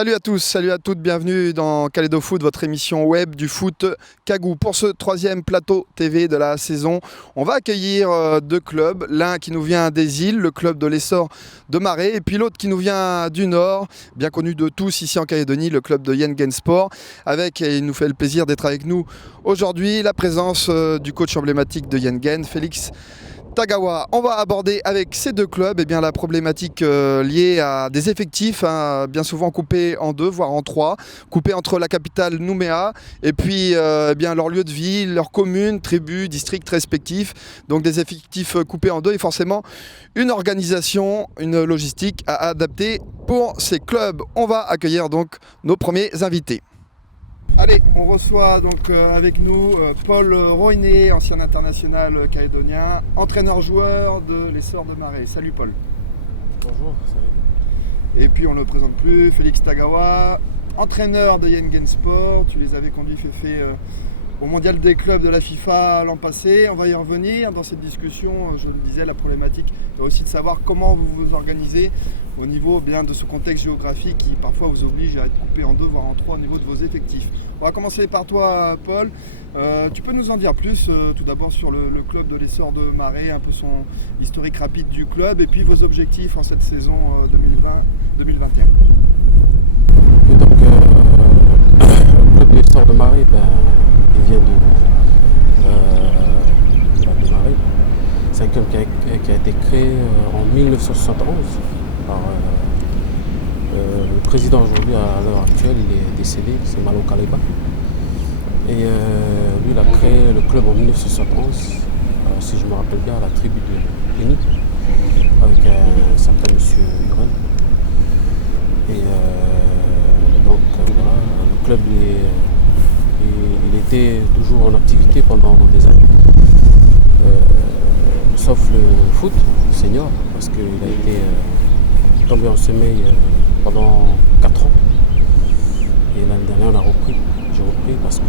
Salut à tous, salut à toutes, bienvenue dans Kalédo Foot, votre émission web du foot Kagou. Pour ce troisième plateau TV de la saison, on va accueillir deux clubs, l'un qui nous vient des îles, le club de l'Essor de Marais, et puis l'autre qui nous vient du Nord, bien connu de tous ici en Calédonie, le club de Yengen Sport, avec, et il nous fait le plaisir d'être avec nous aujourd'hui, la présence du coach emblématique de Yengen, Félix Tagawa. On va aborder avec ces deux clubs la problématique liée à des effectifs bien souvent coupés en deux, voire en trois, coupés entre la capitale Nouméa et puis leur lieu de vie, leur commune, tribu, district respectifs. Donc des effectifs coupés en deux et forcément une organisation, une logistique à adapter pour ces clubs. On va accueillir donc nos premiers invités. Allez, on reçoit donc avec nous Paul Roinet, ancien international calédonien, entraîneur-joueur de l'Essor de Marais. Salut Paul. Bonjour, salut. Et puis on ne le présente plus, Félix Tagawa, entraîneur de Yengen Sport. Tu les avais conduits Féfé au mondial des clubs de la FIFA l'an passé. On va y revenir dans cette discussion. Je le disais, la problématique est aussi de savoir comment vous vous organisez au niveau de ce contexte géographique qui parfois vous oblige à être coupé en deux, voire en trois au niveau de vos effectifs. On va commencer par toi Paul. Tu peux nous en dire plus tout d'abord sur le club de l'Essor de Marais, un peu son historique rapide du club et puis vos objectifs en cette saison 2020-2021. Et donc, le club de l'Essor de Marais, il vient de Marais. C'est un club qui a été créé en 1971 par le président aujourd'hui à l'heure actuelle, il est décédé, c'est Malo Kaleba. Et lui, il a créé le club en 1971, si je me rappelle bien, à la tribu de Béni, avec un certain monsieur Huron. Et donc voilà, le club il était toujours en activité pendant des années. Sauf le foot senior, parce qu'il a été tombé en sommeil pendant 4 ans. Et l'année dernière, j'ai repris parce que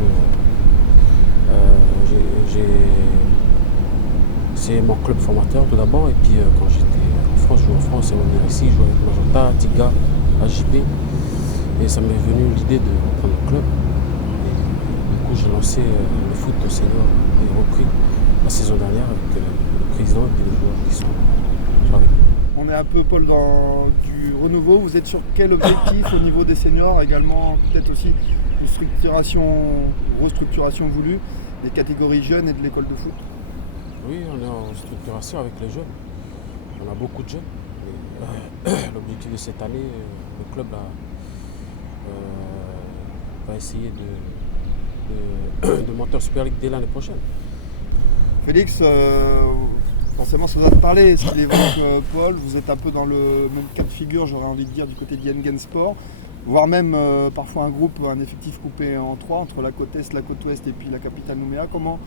c'est mon club formateur tout d'abord. Et puis quand j'étais en France, je jouais en France et revenir ici, je jouais avec Magenta, Tiga, AJP. Et ça m'est venu l'idée de reprendre le club. Et du coup, j'ai lancé le foot senior et repris la saison dernière avec le président et puis les joueurs qui sont avec nous. On est un peu, Paul, dans du renouveau. Vous êtes sur quel objectif au niveau des seniors? Également, peut-être aussi une restructuration voulue des catégories jeunes et de l'école de foot? Oui, on est en structuration avec les jeunes. On a beaucoup de jeunes. Et, l'objectif de cette année, le club va essayer de monter en Super League dès l'année prochaine. Félix, forcément ça va te parler, ce qu'il évoque Paul, vous êtes un peu dans le même cas de figure, j'aurais envie de dire, du côté de Yengen Sport, voire même parfois un effectif coupé en trois, entre la côte Est, la côte Ouest et puis la capitale Nouméa. Comment,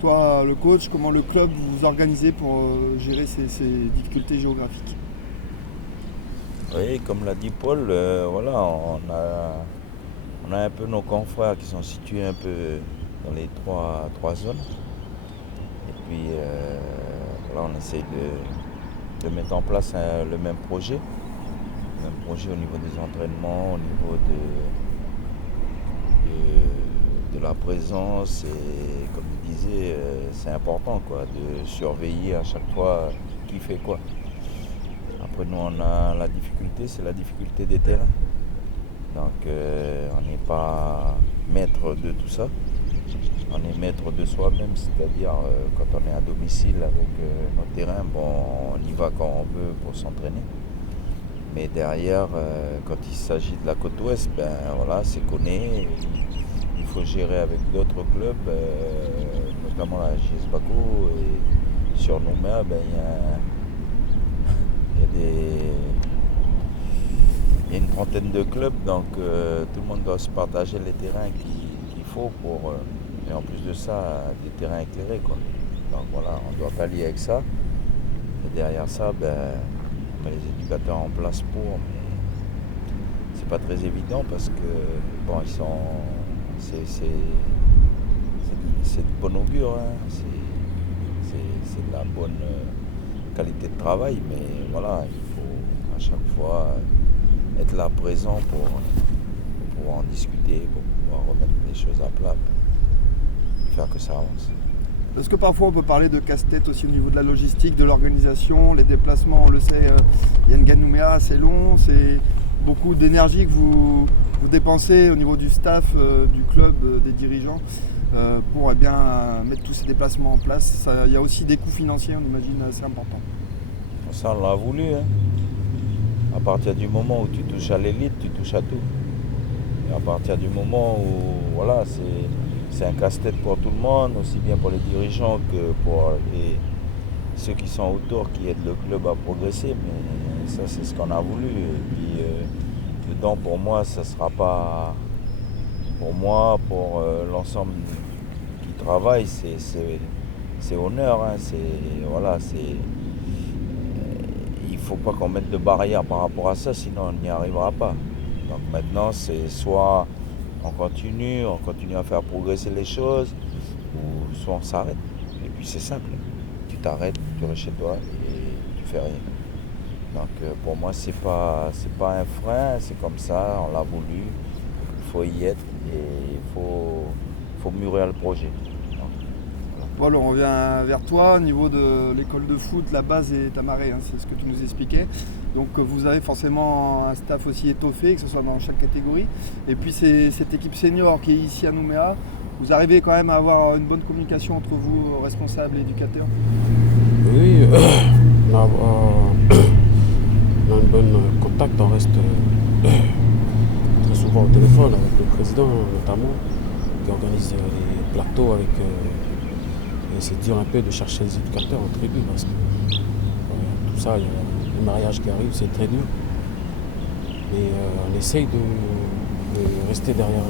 toi le coach, comment le club vous organisez pour gérer ces difficultés géographiques? Oui, comme l'a dit Paul, voilà, on a un peu nos confrères qui sont situés un peu dans les trois zones. Et puis voilà, on essaye de mettre en place le même projet au niveau des entraînements, au niveau de la présence. Et comme il disait, c'est important de surveiller à chaque fois qui fait quoi. Après nous on a la difficulté, c'est la difficulté des terrains. Donc on n'est pas maître de tout ça. On est maître de soi-même, c'est-à-dire quand on est à domicile avec nos terrains, on y va quand on veut pour s'entraîner. Mais derrière, quand il s'agit de la côte ouest, voilà, c'est connu. Il faut gérer avec d'autres clubs, notamment la JS Baco. Et sur Nouméa, il y a une trentaine de clubs, donc tout le monde doit se partager les terrains qu'il faut pour... et en plus de ça, des terrains éclairés, quoi. Donc voilà, on doit pallier avec ça. Et derrière ça, on a les éducateurs en place pour. C'est pas très évident parce que ils sont. C'est de bon augure, hein. C'est de la bonne qualité de travail, mais voilà, il faut à chaque fois être là présent pouvoir en discuter, pour pouvoir remettre les choses à plat, pour faire que ça avance. Est-ce que parfois on peut parler de casse-tête aussi au niveau de la logistique, de l'organisation, les déplacements, on le sait, Yengen Nouméa, c'est long, c'est beaucoup d'énergie que vous dépensez au niveau du staff, du club, des dirigeants, pour mettre tous ces déplacements en place. Il y a aussi des coûts financiers, on imagine, assez importants. Ça, on l'a voulu. Hein. À partir du moment où tu touches à l'élite, tu touches à tout. Et à partir du moment où voilà, c'est un casse-tête pour tout le monde, aussi bien pour les dirigeants que pour ceux qui sont autour, qui aident le club à progresser. Mais ça, c'est ce qu'on a voulu. Et puis, dedans, pour moi, ça ne sera pas... Pour moi, pour l'ensemble qui travaille, c'est honneur. Hein. Il ne faut pas qu'on mette de barrières par rapport à ça, sinon on n'y arrivera pas. Donc maintenant, c'est soit on continue à faire progresser les choses, ou soit on s'arrête. Et puis c'est simple. Tu t'arrêtes, tu restes chez toi et tu fais rien. Donc pour moi, c'est pas un frein, c'est comme ça, on l'a voulu. Il faut y être et il faut mûrir le projet. Paul, on revient vers toi au niveau de l'école de foot, la base est amarrée, hein, c'est ce que tu nous expliquais. Donc vous avez forcément un staff aussi étoffé, que ce soit dans chaque catégorie. Et puis c'est cette équipe senior qui est ici à Nouméa. Vous arrivez quand même à avoir une bonne communication entre vous, responsables et éducateurs? Oui, on a un bon contact, on reste très souvent au téléphone avec le président notamment, qui organise les plateaux avec... Et c'est dur un peu de chercher les éducateurs en tribune parce que tout ça, il y a le mariage qui arrive, c'est très dur. Mais on essaye de rester derrière,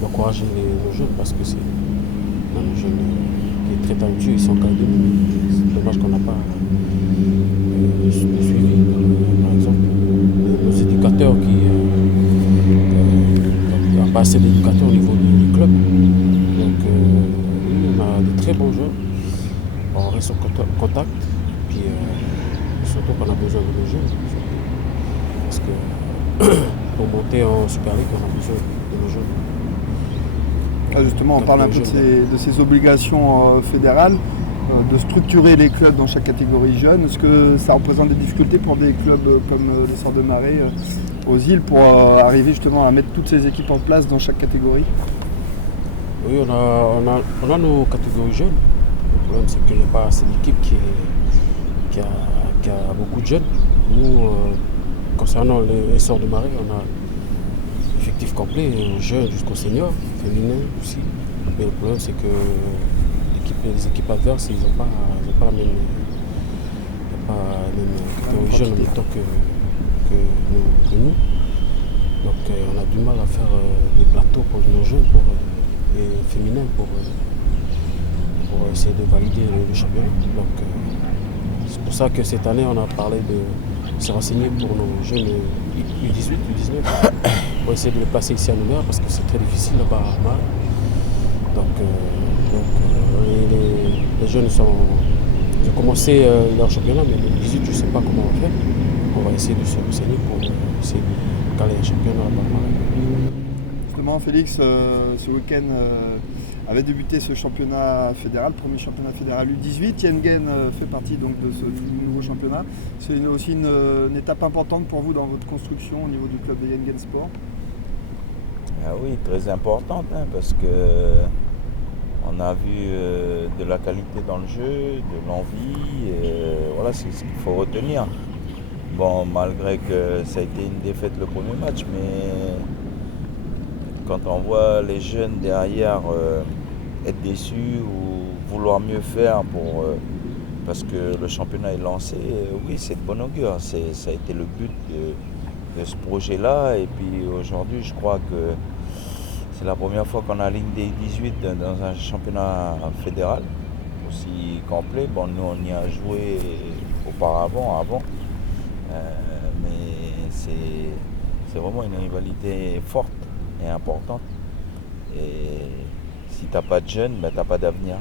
d'encourager nos jeunes parce que c'est un jeune qui est très talentueux, ils sont Calédonie. C'est dommage qu'on n'a pas suivi. Par exemple, nos éducateurs qui n'ont pas assez d'éducateurs au niveau du club. Donc, on a de très bons jeunes, on reste en contact, puis surtout qu'on a besoin de nos jeunes. Parce que pour monter en Super League, on a besoin de nos jeunes. Ah, justement, on parle un peu de ces obligations fédérales, de structurer les clubs dans chaque catégorie jeune. Est-ce que ça représente des difficultés pour des clubs comme les Sœurs de Marais aux îles pour arriver justement à mettre toutes ces équipes en place dans chaque catégorie? Oui, on a nos catégories jeunes. Le problème, c'est qu'il n'y a pas assez d'équipes qui a beaucoup de jeunes. Nous, concernant les Sœurs de Marais, on a effectif complet, jeunes jusqu'aux seniors, féminins aussi. Mais le problème, c'est que les équipes adverses, ils n'ont pas la même catégorie jeune en même temps que nous. Donc, on a du mal à faire des plateaux pour nos jeunes. Et féminin pour essayer de valider le championnat. Donc c'est pour ça que cette année on a parlé de se renseigner pour nos jeunes U18, U19 pour essayer de les placer ici à Nouméa parce que c'est très difficile là-bas à Marais. Donc les jeunes ils ont commencé leur championnat, mais le 18 je ne sais pas comment on va faire. On va essayer de se renseigner pour essayer de caler un championnat là-bas à Marais. Justement, Félix, ce week-end avait débuté ce championnat fédéral, premier championnat fédéral U18. Yengen fait partie donc de ce nouveau championnat. C'est aussi une étape importante pour vous dans votre construction au niveau du club de Yengen Sport. Ah oui, très importante, hein, parce que on a vu de la qualité dans le jeu, de l'envie. Voilà, c'est ce qu'il faut retenir. Bon, malgré que ça a été une défaite le premier match, mais quand on voit les jeunes derrière être déçus ou vouloir mieux faire parce que le championnat est lancé, oui, c'est de bon augure. Ça a été le but de ce projet-là. Et puis aujourd'hui, je crois que c'est la première fois qu'on aligne des 18 dans un championnat fédéral aussi complet. Bon, nous, on y a joué auparavant, avant. Mais c'est vraiment une rivalité forte et importante. Et si tu n'as pas de jeunes, ben, tu n'as pas d'avenir.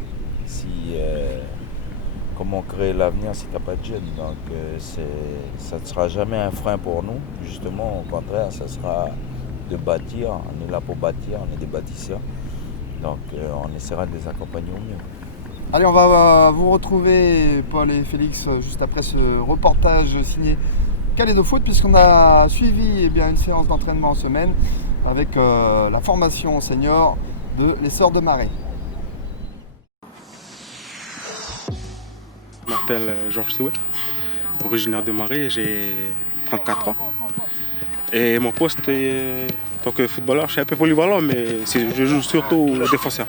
Comment créer l'avenir si tu n'as pas de jeunes? Donc ça ne sera jamais un frein pour nous. Justement, au contraire, ça sera de bâtir. On est là pour bâtir, on est des bâtisseurs. Donc on essaiera de les accompagner au mieux. Allez, on va vous retrouver, Paul et Félix, juste après ce reportage signé Kalédo Foot, puisqu'on a suivi une séance d'entraînement en semaine avec la formation senior de l'Essor de Marais. Je m'appelle Georges Sioué, originaire de Marais, j'ai 34 ans. Et mon poste est, en tant que footballeur, je suis un peu polyvalent, mais je joue surtout défenseur.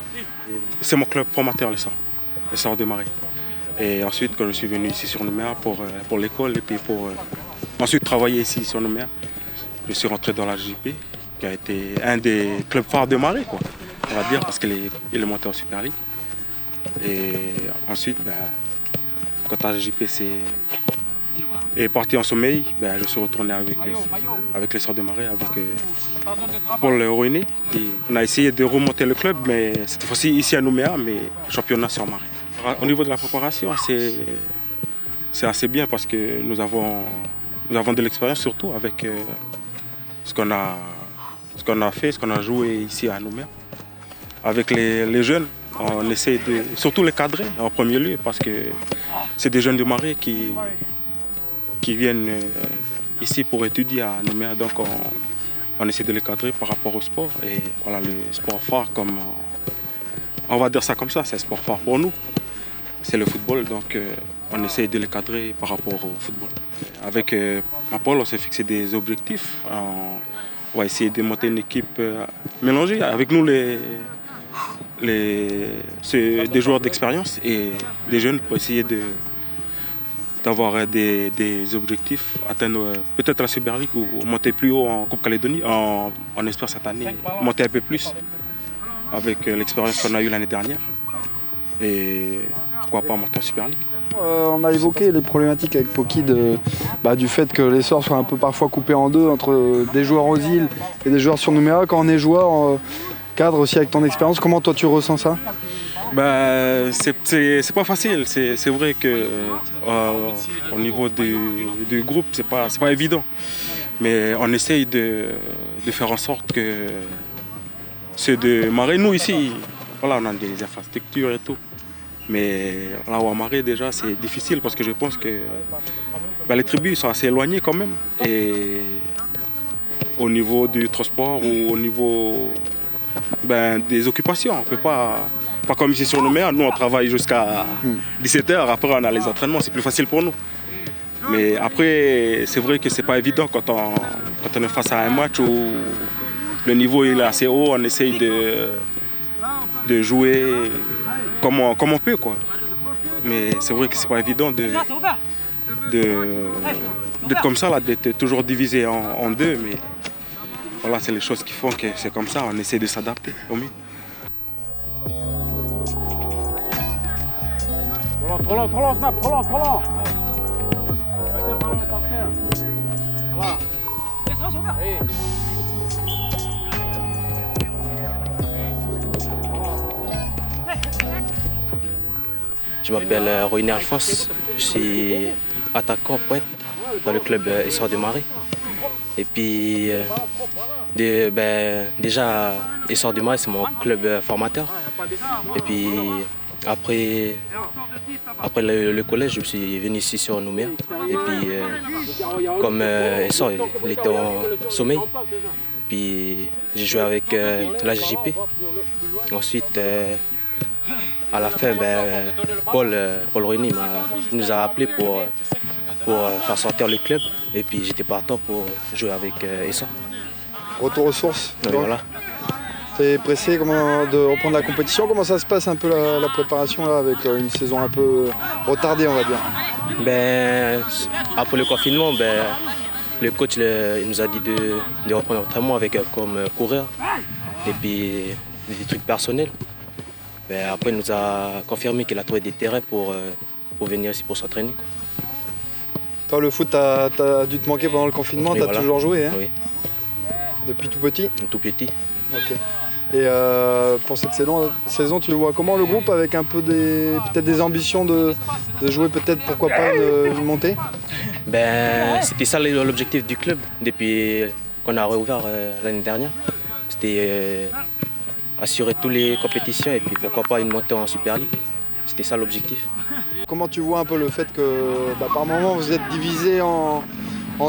C'est mon club formateur, l'Essor de Marais. Et ensuite, quand je suis venu ici sur Nouméa pour l'école et puis pour ensuite travailler ici sur Nouméa, je suis rentré dans la JP, qui a été un des clubs phares de Marais, quoi, on va dire, parce qu'il est monté en Super League. Et ensuite, quand la JP est parti en sommeil, je suis retourné avec l'Essor de Marais, avec Paul Rouini. On a essayé de remonter le club, mais cette fois-ci ici à Nouméa, mais championnat sur Marais. Au niveau de la préparation, c'est assez bien parce que nous avons de l'expérience, surtout avec ce qu'on a fait, ce qu'on a joué ici à Nouméa. Avec les jeunes, on essaie de surtout les cadrer en premier lieu parce que c'est des jeunes de Marais qui viennent ici pour étudier à Nouméa. Donc on essaie de les cadrer par rapport au sport. Et voilà, le sport phare, comme on va dire ça comme ça, c'est un sport phare pour nous. C'est le football, donc on essaie de les cadrer par rapport au football. Avec Paul, on s'est fixé des objectifs. On va essayer de monter une équipe mélangée. Avec nous, des joueurs d'expérience et des jeunes pour essayer d'avoir des objectifs, atteindre peut-être la Super League ou monter plus haut en Coupe Calédonie. On espère cette année monter un peu plus avec l'expérience qu'on a eue l'année dernière. Et pourquoi pas monter en Super League. On a évoqué les problématiques avec Poki du fait que l'Essor soit un peu parfois coupé en deux entre des joueurs aux îles et des joueurs sur Nouméa. Quand on est joueur, cadre aussi avec ton expérience, comment toi tu ressens ça? C'est pas facile. C'est vrai que au niveau du groupe, c'est pas évident. Mais on essaye de faire en sorte que ceux de Marais, nous ici, voilà, on a des infrastructures et tout. Mais là où à Marais déjà c'est difficile parce que je pense que les tribus sont assez éloignées quand même. Et au niveau du transport ou au niveau des occupations, on ne peut pas comme ici sur Nouméa, nous on travaille jusqu'à 17h, après on a les entraînements, c'est plus facile pour nous. Mais après c'est vrai que c'est pas évident quand on est face à un match où le niveau il est assez haut, on essaye de jouer comme on peut, quoi. Mais c'est vrai que c'est pas évident d'être comme ça, là, d'être toujours divisé en deux. Mais voilà, c'est les choses qui font que c'est comme ça, on essaie de s'adapter au mieux. Trop long, Snap, trop long. Je m'appelle Rouini Alphonse, je suis attaquant pointe dans le club Essor de Marais. Et puis déjà Essor de Marais c'est mon club formateur. Et puis après le collège je suis venu ici sur Nouméa. Et puis comme Essor il était en sommeil, puis j'ai joué avec la JP. Ensuite à la fin, Paul Rouini nous a appelés pour faire sortir le club. Et puis j'étais partant pour jouer avec Essor. Retour aux sources. Voilà. T'es pressé de reprendre la compétition? Comment ça se passe un peu la préparation là, avec une saison un peu retardée, on va dire? Après le confinement, le coach il nous a dit de reprendre l'entraînement avec comme coureur et puis des trucs personnels. Après, il nous a confirmé qu'il a trouvé des terrains pour venir ici pour s'entraîner. Toi, le foot, t'as dû te manquer pendant le confinement, oui, t'as voilà. toujours joué, hein? Oui. Depuis tout petit? Tout petit. Ok. Et pour cette saison, tu le vois comment le groupe, avec un peu peut-être des ambitions de jouer peut-être, pourquoi pas, une montée? C'était ça l'objectif du club depuis qu'on a réouvert l'année dernière. C'était assurer toutes les compétitions et puis pourquoi pas une montée en Super League. C'était ça l'objectif. Comment tu vois un peu le fait que par moment vous êtes divisé en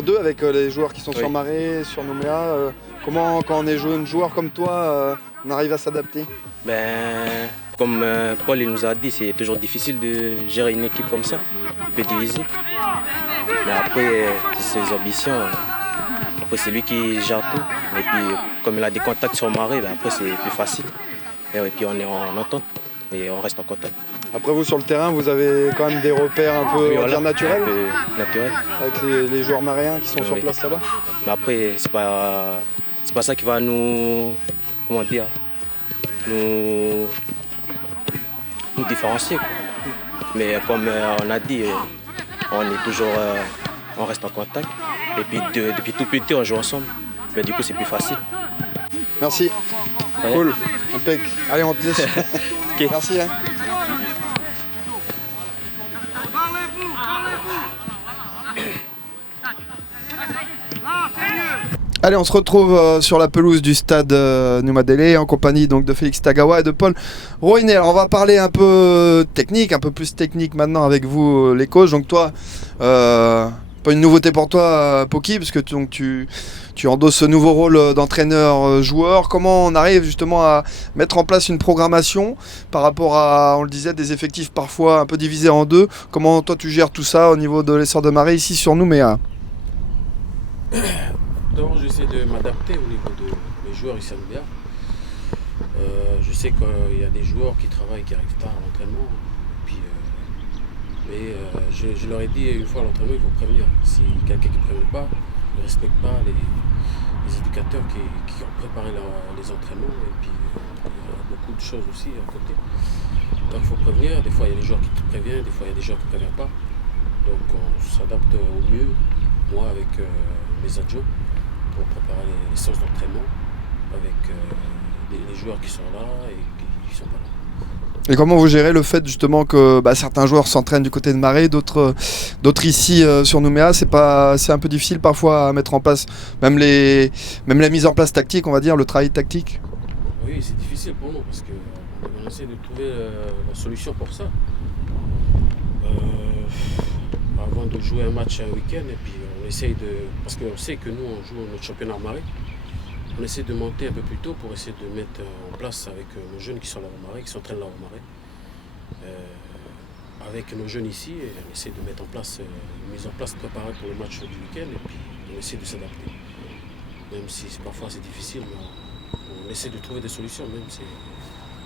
deux avec les joueurs qui sont sur Marais, sur Nouméa. Comment quand on est jeune joueur comme toi, on arrive à s'adapter? Comme Paul il nous a dit, c'est toujours difficile de gérer une équipe comme ça, un peu divisée. Mais après, c'est ses ambitions. Après, c'est lui qui gère tout. Et puis, comme il a des contacts sur Marais, après, c'est plus facile. Et puis, on est en entente et on reste en contact. Après, vous, sur le terrain, vous avez quand même des repères un peu naturels, avec les joueurs maréens qui sont sur place là-bas. Mais après, c'est pas ça qui va nous différencier. Mais comme on a dit, on reste en contact. Et puis depuis tout petit, on joue ensemble. Mais du coup, c'est plus facile. Merci. Ouais. Cool. Impec. Allez, on te laisse. Okay. Merci. Hein. Allez, on se retrouve sur la pelouse du stade Noumadélé en compagnie donc de Félix Tagawa et de Paul Roiner. On va parler un peu technique, un peu plus technique maintenant avec vous les coachs. Donc toi, pas une nouveauté pour toi, Poki, parce que tu endosses ce nouveau rôle d'entraîneur-joueur. Comment on arrive justement à mettre en place une programmation par rapport à, on le disait, des effectifs parfois un peu divisés en deux? Comment toi tu gères tout ça au niveau de l'essor de Marais ici sur Nouméa? D'abord, j'essaie de m'adapter au niveau de mes joueurs ici à Nouméa. Je sais qu'il y a des joueurs qui travaillent, qui arrivent tard à l'entraînement. Je leur ai dit une fois à l'entraînement, il faut prévenir. Si quelqu'un qui ne prévient pas, ne respecte pas les éducateurs qui ont préparé les entraînements. Et puis, il y a beaucoup de choses aussi à côté. Donc, il faut prévenir. Des fois, il y a des joueurs qui te préviennent, des fois, il y a des joueurs qui ne préviennent pas. Donc, on s'adapte au mieux, moi, avec mes adjoints, pour préparer les séances d'entraînement avec les joueurs qui sont là et qui ne sont pas là. Et comment vous gérez le fait justement que certains joueurs s'entraînent du côté de Marais, d'autres ici sur Nouméa? C'est un peu difficile parfois à mettre en place, même la mise en place tactique, on va dire, le travail tactique? Oui, c'est difficile pour nous parce qu'on essaie de trouver la solution pour ça. Avant de jouer un match un week-end, et puis on essaye parce qu'on sait que nous on joue notre championnat Marais, on essaie de monter un peu plus tôt pour essayer de mettre en place avec nos jeunes qui sont là au Marais, qui s'entraînent là au Marais. Avec nos jeunes ici, et on essaie de mettre en place une mise en place préparée pour le match du week-end, et puis on essaie de s'adapter. Même si parfois c'est difficile, mais on essaie de trouver des solutions, même si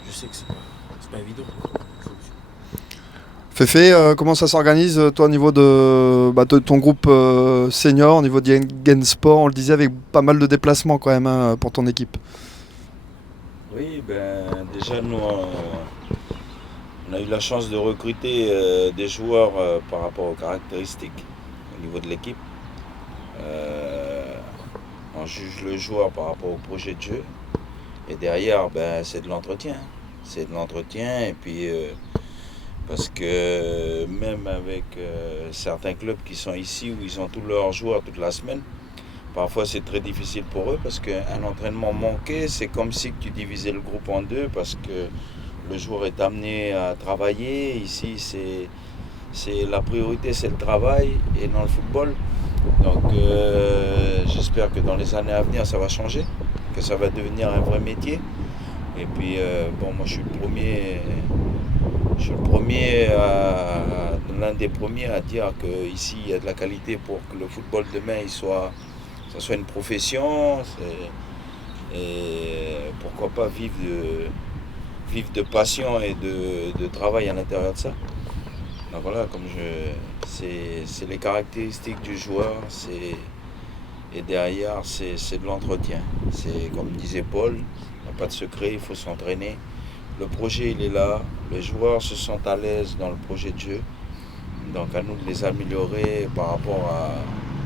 je sais que c'est pas évident. Féfé, comment ça s'organise toi au niveau de ton groupe senior, au niveau d'Yen Sport, on le disait, avec pas mal de déplacements quand même pour ton équipe? Oui, déjà nous on a eu la chance de recruter des joueurs par rapport aux caractéristiques au niveau de l'équipe. On juge le joueur par rapport au projet de jeu et derrière c'est de l'entretien. C'est de l'entretien et puis parce que même avec certains clubs qui sont ici où ils ont tous leurs joueurs toute la semaine, parfois c'est très difficile pour eux parce qu'un entraînement manqué, c'est comme si tu divisais le groupe en deux parce que le joueur est amené à travailler. Ici, c'est la priorité, c'est le travail et non le football. Donc j'espère que dans les années à venir, ça va changer, que ça va devenir un vrai métier. Et puis moi je suis l'un des premiers à dire qu'ici il y a de la qualité pour que le football demain ça soit une profession. Et pourquoi pas vivre de passion et de travail à l'intérieur de ça. Donc voilà, c'est les caractéristiques du joueur, et derrière c'est de l'entretien. C'est comme disait Paul, il n'y a pas de secret, il faut s'entraîner. Le projet il est là, les joueurs se sentent à l'aise dans le projet de jeu. Donc à nous de les améliorer par rapport à...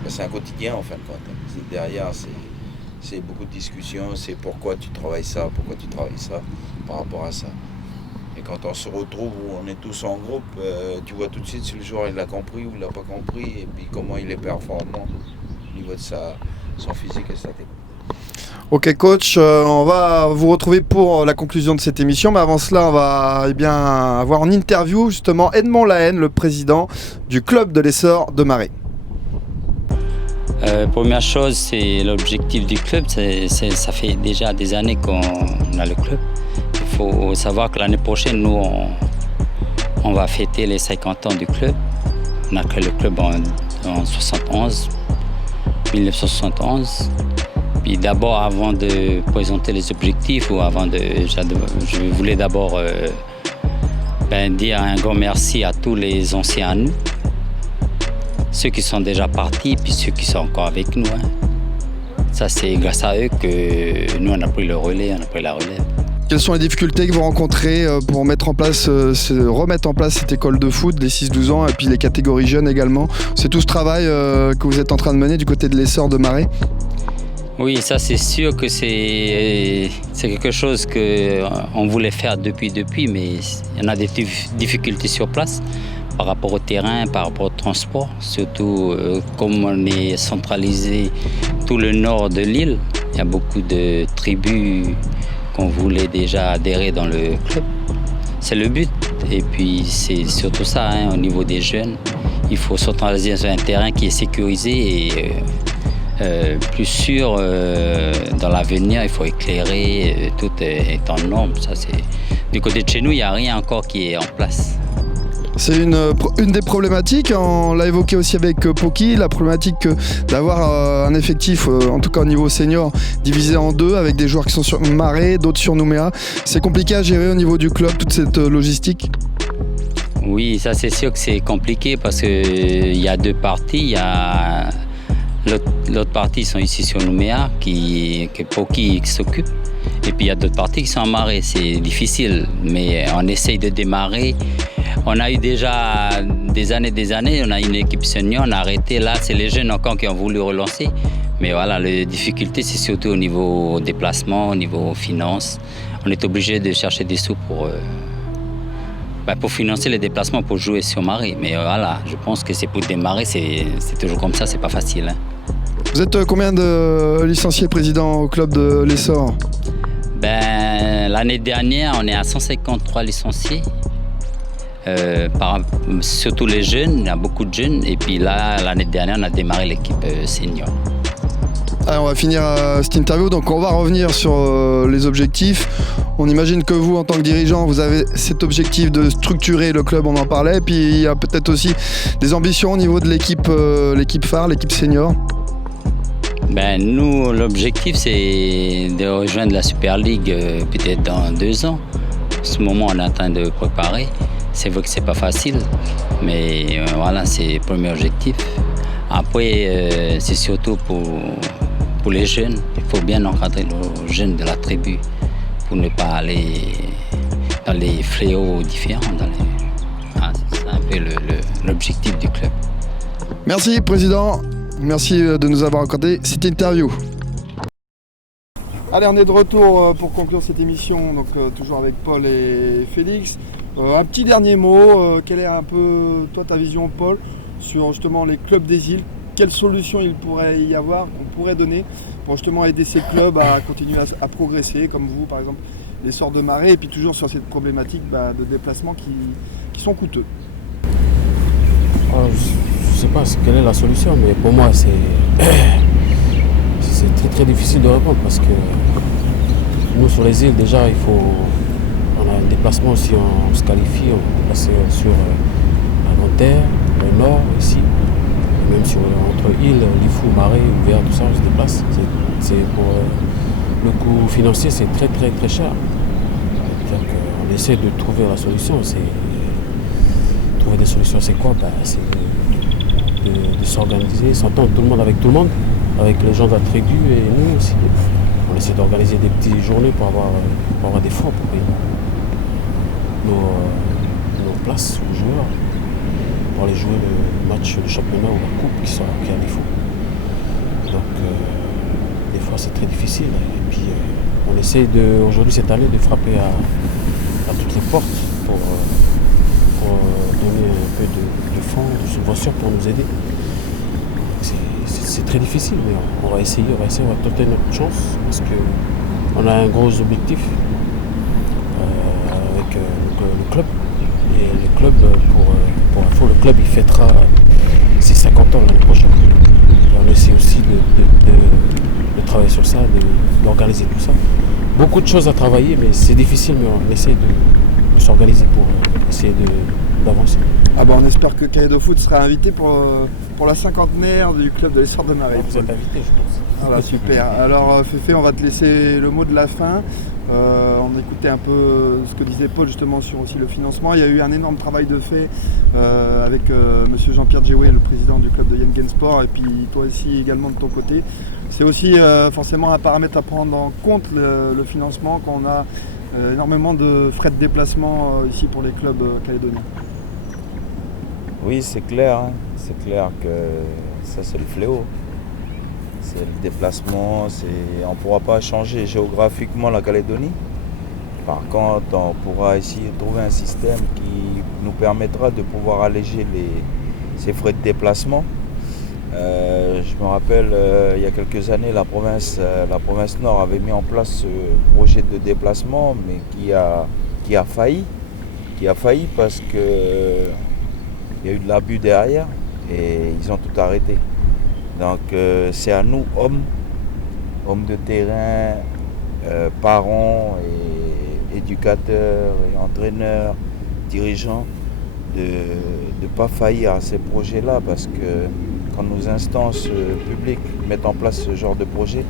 C'est un quotidien en fin de compte. Derrière c'est beaucoup de discussions, c'est pourquoi tu travailles ça par rapport à ça. Et quand on se retrouve où on est tous en groupe, tu vois tout de suite si le joueur il a compris ou il n'a pas compris et puis comment il est performant au niveau de son physique et sa technique. Ok coach, on va vous retrouver pour la conclusion de cette émission, mais avant cela on va avoir en interview justement Edmond Lahaine, le président du club de l'Essor de Marais. Première chose, c'est l'objectif du club. Ça fait déjà des années qu'on a le club. Il faut savoir que l'année prochaine, nous, on va fêter les 50 ans du club. On a créé le club en 1971. Puis d'abord, avant de présenter les objectifs, je voulais d'abord dire un grand merci à tous les anciens à nous. Ceux qui sont déjà partis, puis ceux qui sont encore avec nous. Ça, c'est grâce à eux que nous, on a pris le relais, on a pris la relève. Quelles sont les difficultés que vous rencontrez pour remettre en place cette école de foot des 6-12 ans et puis les catégories jeunes également? C'est tout ce travail que vous êtes en train de mener du côté de l'Essor de Marais? Oui, ça c'est sûr que c'est quelque chose qu'on voulait faire depuis, mais il y en a des difficultés sur place par rapport au terrain, par rapport au transport. Surtout comme on est centralisé tout le nord de l'île, il y a beaucoup de tribus qu'on voulait déjà adhérer dans le club. C'est le but. Et puis c'est surtout ça, au niveau des jeunes, il faut centraliser sur un terrain qui est sécurisé et plus sûr dans l'avenir. Il faut éclairer, tout est en norme. Ça, du côté de chez nous, il n'y a rien encore qui est en place. C'est une des problématiques, on l'a évoqué aussi avec Poki, la problématique d'avoir un effectif, en tout cas au niveau senior, divisé en deux, avec des joueurs qui sont sur Marais, d'autres sur Nouméa. C'est compliqué à gérer au niveau du club, toute cette logistique? Oui, ça c'est sûr que c'est compliqué parce qu'il y a deux parties. Il y a l'autre partie, ils sont ici sur Nouméa, que Poki s'occupe. Et puis il y a d'autres parties qui sont en Marais. C'est difficile, mais on essaye de démarrer. On a eu déjà des années, on a une équipe senior, on a arrêté. Là, c'est les jeunes encore qui ont voulu relancer. Mais voilà, les difficultés, c'est surtout au niveau déplacement, au niveau finances. On est obligé de chercher des sous pour financer les déplacements pour jouer sur Marais. Mais voilà, je pense que c'est pour démarrer, c'est toujours comme ça, c'est pas facile. Vous êtes combien de licenciés présidents au club de l'Essor? L'année dernière, on est à 153 licenciés. Surtout les jeunes, il y a beaucoup de jeunes. Et puis là, l'année dernière, on a démarré l'équipe senior. Allez, on va finir cette interview, donc on va revenir sur les objectifs. On imagine que vous, en tant que dirigeant, vous avez cet objectif de structurer le club, on en parlait. Puis il y a peut-être aussi des ambitions au niveau de l'équipe phare, l'équipe senior. Nous, l'objectif, c'est de rejoindre la Super League peut-être dans 2 ans. En ce moment, on est en train de préparer. C'est vrai que c'est pas facile, mais voilà, c'est le premier objectif. Après, c'est surtout pour les jeunes. Il faut bien encadrer nos jeunes de la tribu pour ne pas aller dans les fléaux différents. C'est un peu l'objectif du club. Merci, Président. Merci de nous avoir accordé cette interview. Allez, on est de retour pour conclure cette émission, donc toujours avec Paul et Félix. Un petit dernier mot, quelle est un peu toi ta vision, Paul, sur justement les clubs des îles? Quelles solutions il pourrait y avoir, qu'on pourrait donner pour justement aider ces clubs à continuer à progresser, comme vous par exemple, l'Essor de Marais, et puis toujours sur cette problématique de déplacement qui sont coûteux? Je ne sais pas quelle est la solution, mais pour moi c'est très très difficile de répondre parce que nous sur les îles déjà on a un déplacement si on se qualifie, on est passé sur la Nanterre, le nord ici, et même entre îles, Lifou, Marais, Ouvert, tout ça on se déplace. Pour le coût financier c'est très très très cher. Donc, on essaie de trouver la solution. Trouver des solutions c'est quoi? C'est de s'organiser, s'entendre tout le monde, avec les gens de la tribu et nous aussi. On essaie d'organiser des petites journées pour avoir des fonds pour payer nos places aux joueurs, pour aller jouer le match de championnat ou la coupe qui est à défaut. Donc des fois c'est très difficile. Et puis on essaie aujourd'hui cette année de frapper à toutes les portes pour donner un peu de fonds, de subventions pour nous aider. c'est très difficile, mais on va essayer, on va tenter notre chance parce qu'on a un gros objectif avec le club. Et le club, pour info, le club il fêtera ses 50 ans l'année prochaine. Et on essaie aussi de travailler sur ça, d'organiser tout ça. Beaucoup de choses à travailler, mais c'est difficile, mais on essaie de s'organiser pour essayer d'avancer. Ah bah on espère que Calédo Foot sera invité pour la cinquantenaire du club de l'Essor de Marais. Vous êtes invité, je pense. Voilà, super. Alors Féfé, on va te laisser le mot de la fin. On écoutait un peu ce que disait Paul justement sur aussi le financement. Il y a eu un énorme travail de fait avec monsieur Jean-Pierre Djewé, le président du club de Yengen Sport, et puis toi aussi également de ton côté. C'est aussi forcément un paramètre à prendre en compte, le financement, quand on a énormément de frais de déplacement ici pour les clubs calédoniens. Oui, c'est clair. C'est clair que ça, c'est le fléau. C'est le déplacement. On ne pourra pas changer géographiquement la Calédonie. Par contre, on pourra essayer de trouver un système qui nous permettra de pouvoir alléger ces frais de déplacement. Je me rappelle, il y a quelques années, la province Nord avait mis en place ce projet de déplacement, mais qui a failli. Qui a failli parce que il y a eu de l'abus derrière et ils ont tout arrêté. Donc c'est à nous, hommes de terrain, parents et éducateurs et entraîneurs, dirigeants, de ne pas faillir à ces projets-là, parce que quand nos instances publiques mettent en place ce genre de projet,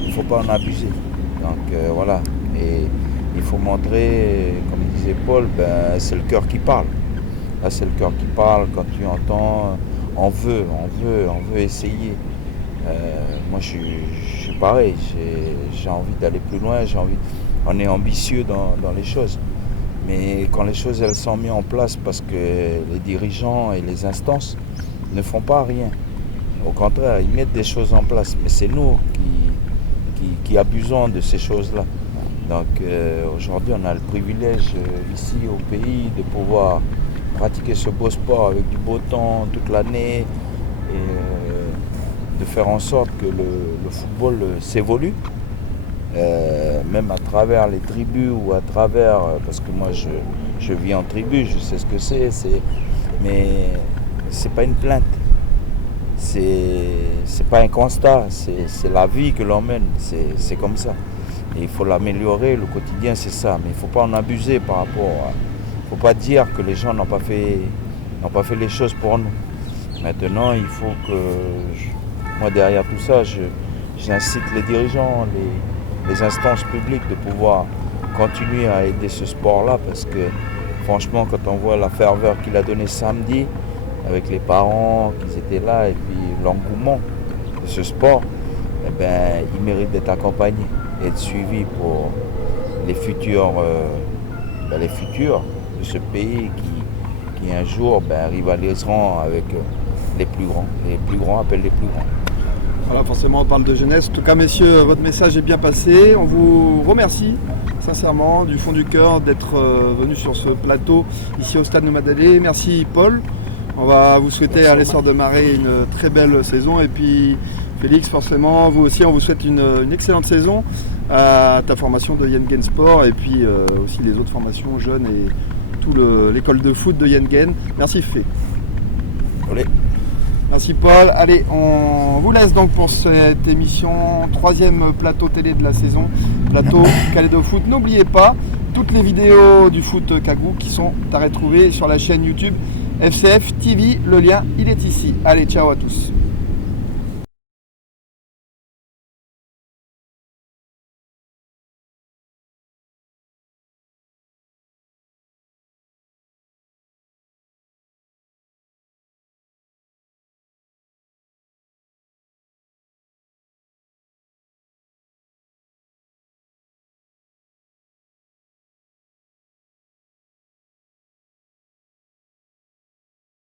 il ne faut pas en abuser. Donc voilà, et il faut montrer, comme disait Paul, c'est le cœur qui parle. Là, c'est le cœur qui parle. Quand tu entends, on veut essayer. Moi, je suis pareil. J'ai envie d'aller plus loin. On est ambitieux dans les choses. Mais quand les choses elles sont mises en place, parce que les dirigeants et les instances ne font pas rien. Au contraire, ils mettent des choses en place. Mais c'est nous qui abusons de ces choses-là. Donc aujourd'hui, on a le privilège ici au pays de pouvoir pratiquer ce beau sport avec du beau temps toute l'année et de faire en sorte que le football s'évolue, même à travers les tribus ou à travers, parce que moi je vis en tribu, je sais ce que c'est, mais c'est pas une plainte, c'est pas un constat, c'est la vie que l'on mène, c'est comme ça. Et il faut l'améliorer, le quotidien c'est ça, mais il ne faut pas en abuser par rapport à... Il ne faut pas dire que les gens n'ont pas fait les choses pour nous. Maintenant, il faut que... moi, derrière tout ça, j'incite les dirigeants, les instances publiques de pouvoir continuer à aider ce sport-là, parce que franchement, quand on voit la ferveur qu'il a donnée samedi, avec les parents qui étaient là, et puis l'engouement de ce sport, il mérite d'être accompagné et d'être suivi pour les futurs de ce pays qui un jour rivaliseront avec les plus grands. Les plus grands appellent les plus grands. Voilà, forcément on parle de jeunesse. En tout cas messieurs, votre message est bien passé. On vous remercie sincèrement du fond du cœur d'être venus sur ce plateau ici au Stade Noumadélé. Merci Paul. On va vous souhaiter à l'Essor de Marais une très belle saison. Et puis Félix, forcément, vous aussi, on vous souhaite une excellente saison à ta formation de Yengen Sport et puis aussi les autres formations jeunes et tout l'école de foot de Yengen. Merci Fé. Allez. Merci Paul. Allez, on vous laisse donc pour cette émission, 3e plateau télé de la saison, plateau Calédo Foot. N'oubliez pas toutes les vidéos du foot Kagou qui sont à retrouver sur la chaîne YouTube FCF TV. Le lien, il est ici. Allez, ciao à tous.